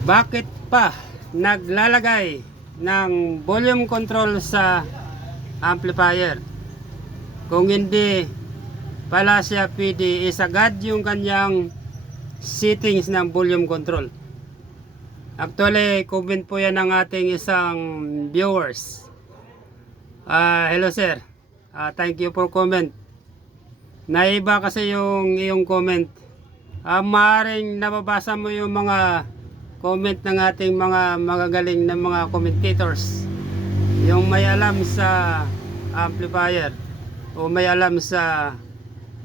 Bakit pa naglalagay ng volume control sa amplifier kung hindi pala siya pwede isagad yung kanyang settings ng volume control? Actually, comment po yan ng ating isang viewers. Hello sir, thank you for comment. Naiba kasi yung iyong comment. Maaaring nababasa mo yung mga comment ng ating mga magagaling na mga commentators, yung may alam sa amplifier o may alam sa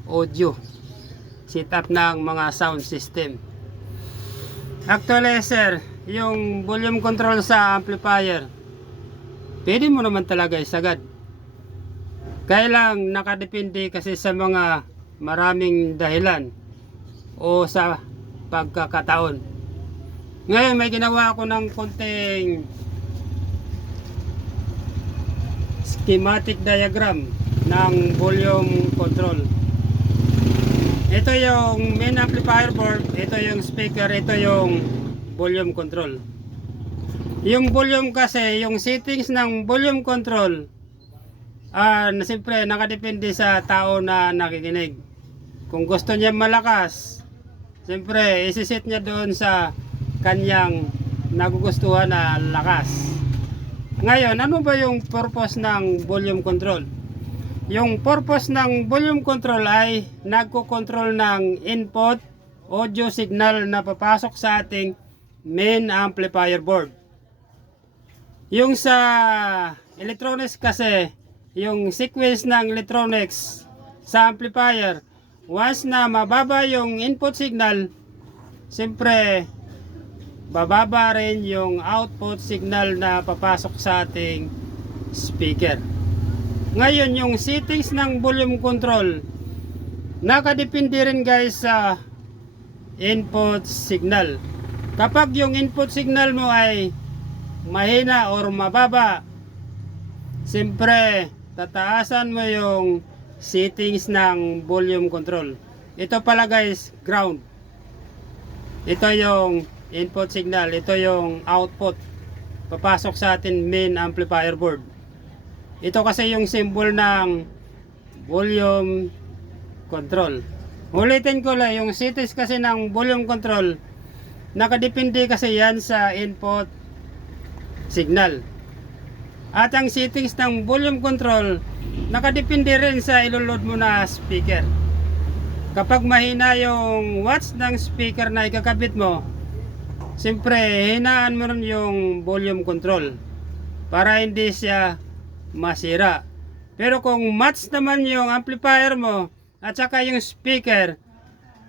audio setup ng mga sound system. Actually sir, yung volume control sa amplifier pwede mo naman talaga isagad, kaya lang nakadepende kasi sa mga maraming dahilan o sa pagkakataon. Ngayon may ginawa ako ng konting schematic diagram ng volume control. Ito yung main amplifier board, ito yung speaker, ito yung volume control. Yung volume kasi, yung settings ng volume control, na siyempre nakadepende sa tao na nakikinig. Kung gusto niya malakas, siyempre isiset niya doon sa kanyang nagugustuhan na lakas. Ngayon, ano ba yung purpose ng volume control? Yung purpose ng volume control ay nagko-control ng input audio signal na papasok sa ating main amplifier board. Yung sa electronics kasi, yung sequence ng electronics sa amplifier, once na mababa yung input signal, siyempre bababa rin yung output signal na papasok sa ating speaker. Ngayon, yung settings ng volume control nakadepende rin guys sa input signal. Kapag yung input signal mo ay mahina or mababa, siyempre tataasan mo yung settings ng volume control. Ito pala guys, ground. Ito yung input signal, ito yung output papasok sa atin main amplifier board. Ito kasi yung symbol ng volume control. Ulitin ko lang, yung settings kasi ng volume control nakadepende kasi yan sa input signal. At ang settings ng volume control nakadepende rin sa iloload mo na speaker. Kapag mahina yung watts ng speaker na ikakabit mo, siyempre hinaan mo rin yung volume control para hindi siya masira. Pero kung match naman yung amplifier mo at saka yung speaker,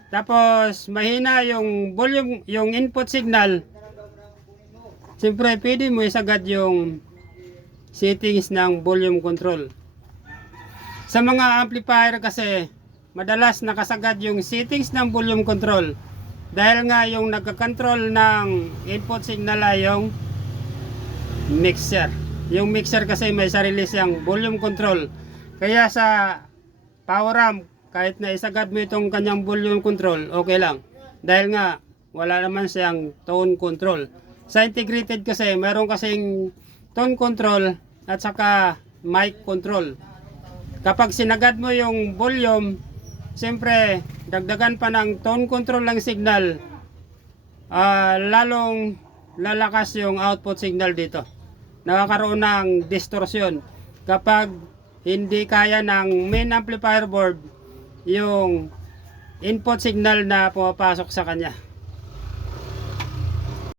tapos mahina yung volume, yung input signal, siyempre pwede mo isagad yung settings ng volume control. Sa mga amplifier kasi madalas nakasagad yung settings ng volume control dahil nga yung nagka-control ng input signal ay yung mixer. Yung mixer kasi may sarili siyang volume control. Kaya sa power amp, kahit na isagad mo itong kanyang volume control, okay lang. Dahil nga wala naman siyang tone control. Sa integrated kasi, meron kasing tone control at saka mic control. Kapag sinagad mo yung volume, siyempre dagdagan pa ng tone control ng signal, lalong lalakas yung output signal dito. Nakakaroon ng distortion kapag hindi kaya ng main amplifier board yung input signal na pumapasok sa kanya.